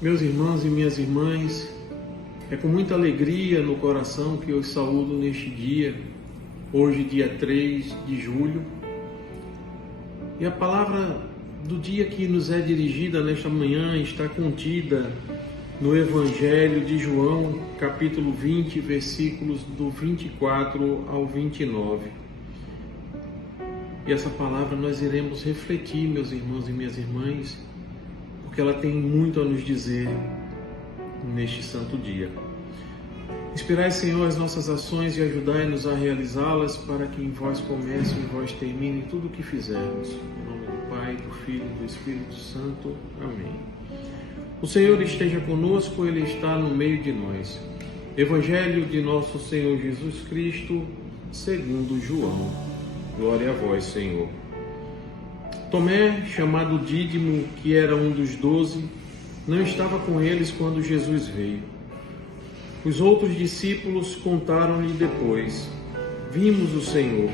Meus irmãos e minhas irmãs, é com muita alegria no coração que eu saúdo neste dia, hoje dia 3 de julho. E a palavra do dia que nos é dirigida nesta manhã está contida no Evangelho de João, capítulo 20, versículos do 24 ao 29. E essa palavra nós iremos refletir, meus irmãos e minhas irmãs, porque ela tem muito a nos dizer neste santo dia. Inspirai, Senhor, as nossas ações e ajudai-nos a realizá-las, para que em vós comece e em vós termine tudo o que fizermos. Em nome do Pai, do Filho e do Espírito Santo. Amém. O Senhor esteja conosco, Ele está no meio de nós. Evangelho de nosso Senhor Jesus Cristo, segundo João. Glória a vós, Senhor. Tomé, chamado Dídimo, que era um dos 12, não estava com eles quando Jesus veio. Os outros discípulos contaram-lhe depois: vimos o Senhor.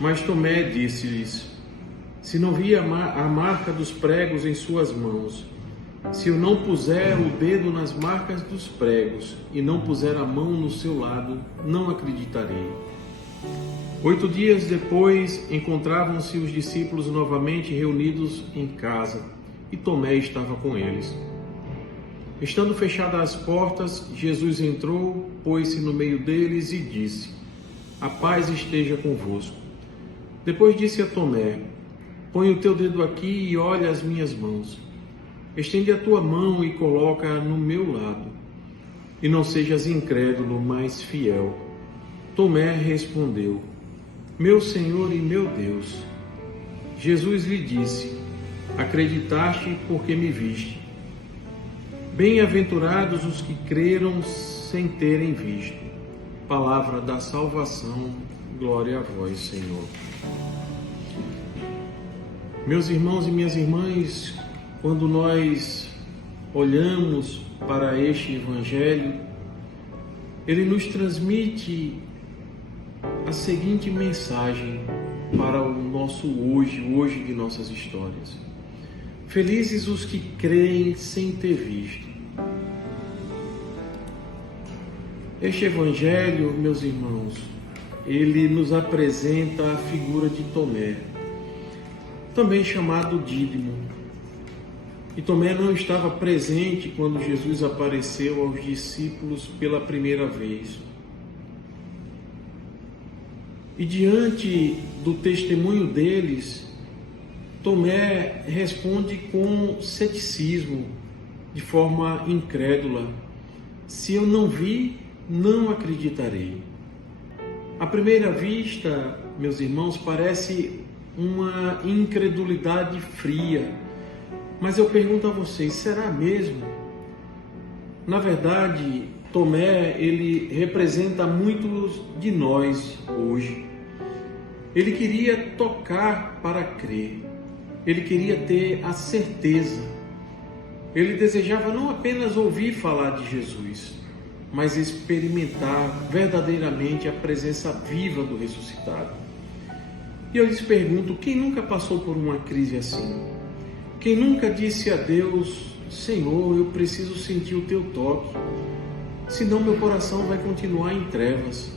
Mas Tomé disse-lhes: se não vi a marca dos pregos em suas mãos, se eu não puser o dedo nas marcas dos pregos e não puser a mão no seu lado, não acreditarei. 8 dias depois, encontravam-se os discípulos novamente reunidos em casa, e Tomé estava com eles. Estando fechadas as portas, Jesus entrou, pôs-se no meio deles e disse: a paz esteja convosco. Depois disse a Tomé: põe o teu dedo aqui e olha as minhas mãos. Estende a tua mão e coloca-a no meu lado. E não sejas incrédulo, mas fiel. Tomé respondeu: meu Senhor e meu Deus. Jesus lhe disse: acreditaste porque me viste. Bem-aventurados os que creram sem terem visto. Palavra da salvação, glória a vós, Senhor. Meus irmãos e minhas irmãs, quando nós olhamos para este Evangelho, ele nos transmite a seguinte mensagem para o nosso hoje de nossas histórias. Felizes os que creem sem ter visto. Este Evangelho, meus irmãos, ele nos apresenta a figura de Tomé, também chamado Dídimo. E Tomé não estava presente quando Jesus apareceu aos discípulos pela primeira vez. E diante do testemunho deles, Tomé responde com ceticismo, de forma incrédula: se eu não vi, não acreditarei. À primeira vista, meus irmãos, parece uma incredulidade fria, mas eu pergunto a vocês, será mesmo? Na verdade, Tomé, ele representa muitos de nós hoje. Ele queria tocar para crer. Ele queria ter a certeza. Ele desejava não apenas ouvir falar de Jesus, mas experimentar verdadeiramente a presença viva do ressuscitado. E eu lhes pergunto, quem nunca passou por uma crise assim? Quem nunca disse a Deus: Senhor, eu preciso sentir o teu toque, senão meu coração vai continuar em trevas.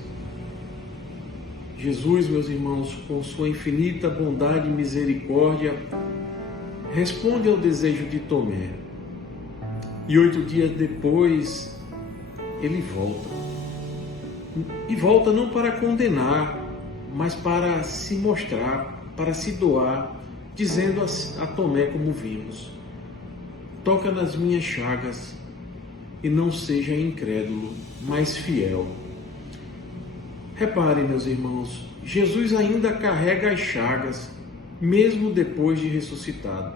Jesus, meus irmãos, com sua infinita bondade e misericórdia, responde ao desejo de Tomé. E 8 dias depois, ele volta. E volta não para condenar, mas para se mostrar, para se doar, dizendo a Tomé, como vimos: toca nas minhas chagas e não seja incrédulo, mas fiel. Reparem, meus irmãos, Jesus ainda carrega as chagas, mesmo depois de ressuscitado.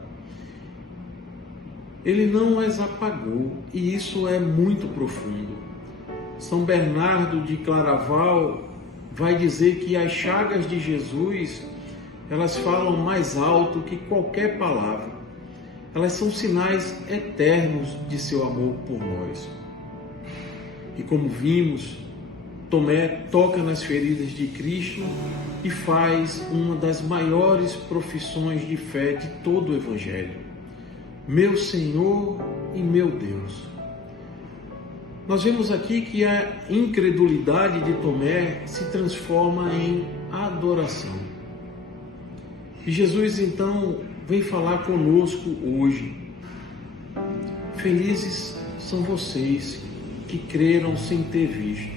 Ele não as apagou, e isso é muito profundo. São Bernardo de Claraval vai dizer que as chagas de Jesus, elas falam mais alto que qualquer palavra. Elas são sinais eternos de seu amor por nós. E como vimos, Tomé toca nas feridas de Cristo e faz uma das maiores profissões de fé de todo o Evangelho. meu Senhor e meu Deus. Nós vemos aqui que a incredulidade de Tomé se transforma em adoração. E Jesus então vem falar conosco hoje. Felizes são vocês que creram sem ter visto.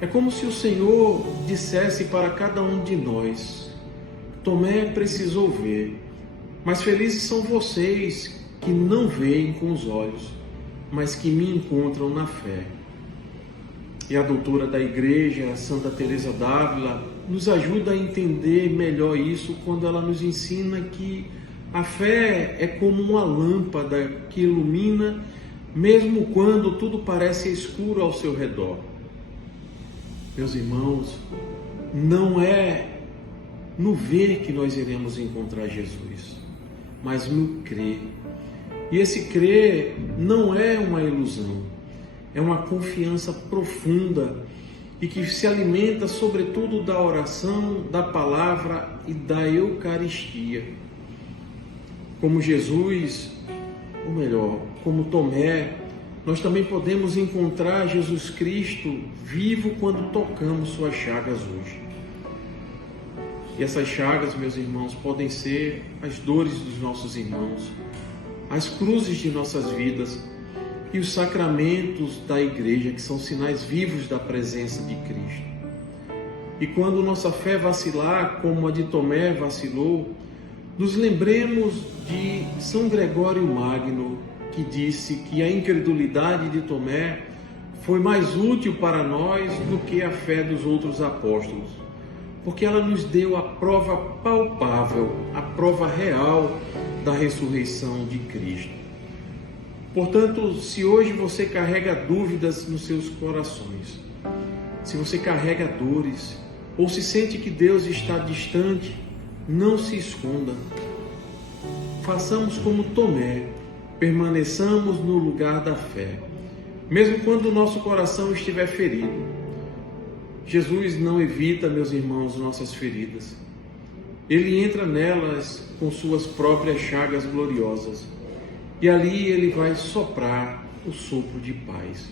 É como se o Senhor dissesse para cada um de nós: Tomé precisou ver, mas felizes são vocês que não veem com os olhos, mas que me encontram na fé. E a doutora da igreja, Santa Teresa d'Ávila, nos ajuda a entender melhor isso quando ela nos ensina que a fé é como uma lâmpada que ilumina mesmo quando tudo parece escuro ao seu redor. Meus irmãos, não é no ver que nós iremos encontrar Jesus, mas no crer. E esse crer não é uma ilusão, é uma confiança profunda e que se alimenta sobretudo da oração, da palavra e da Eucaristia. Como Jesus, ou melhor, como Tomé, nós também podemos encontrar Jesus Cristo vivo quando tocamos suas chagas hoje. E essas chagas, meus irmãos, podem ser as dores dos nossos irmãos, as cruzes de nossas vidas e os sacramentos da igreja, que são sinais vivos da presença de Cristo. E quando nossa fé vacilar, como a de Tomé vacilou, nos lembremos de São Gregório Magno, que disse que a incredulidade de Tomé foi mais útil para nós do que a fé dos outros apóstolos, porque ela nos deu a prova palpável, a prova real da ressurreição de Cristo. Portanto, se hoje você carrega dúvidas nos seus corações, se você carrega dores, ou se sente que Deus está distante, não se esconda. Façamos como Tomé, permaneçamos no lugar da fé, mesmo quando o nosso coração estiver ferido. Jesus não evita, meus irmãos, nossas feridas. Ele entra nelas com suas próprias chagas gloriosas. E ali ele vai soprar o sopro de paz.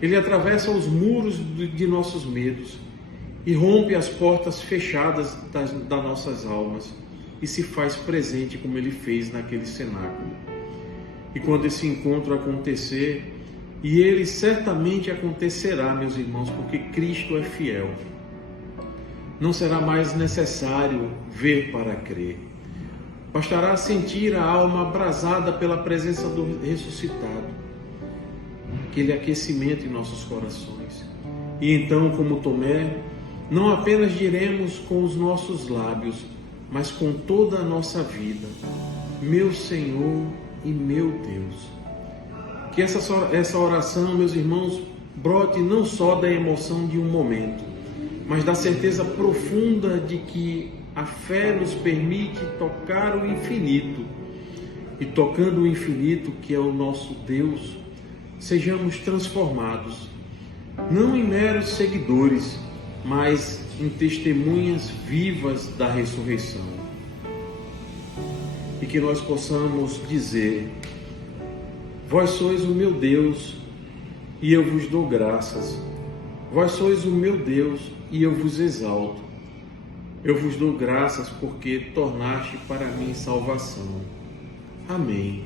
Ele atravessa os muros de nossos medos e rompe as portas fechadas das nossas almas e se faz presente como ele fez naquele cenáculo. E quando esse encontro acontecer, e ele certamente acontecerá, meus irmãos, porque Cristo é fiel, não será mais necessário ver para crer. Bastará sentir a alma abrasada pela presença do ressuscitado, aquele aquecimento em nossos corações. E então, como Tomé, não apenas diremos com os nossos lábios, mas com toda a nossa vida: meu Senhor e meu Deus. Que essa oração, meus irmãos, brote não só da emoção de um momento, mas da certeza profunda de que a fé nos permite tocar o infinito. E tocando o infinito, que é o nosso Deus, sejamos transformados, não em meros seguidores, mas em testemunhas vivas da ressurreição. E que nós possamos dizer: vós sois o meu Deus e eu vos dou graças. Vós sois o meu Deus e eu vos exalto. Eu vos dou graças porque tornaste para mim salvação. Amém.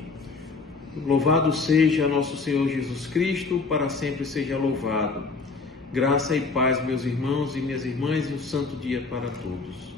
Louvado seja nosso Senhor Jesus Cristo, para sempre seja louvado. Graça e paz, meus irmãos e minhas irmãs, e um santo dia para todos.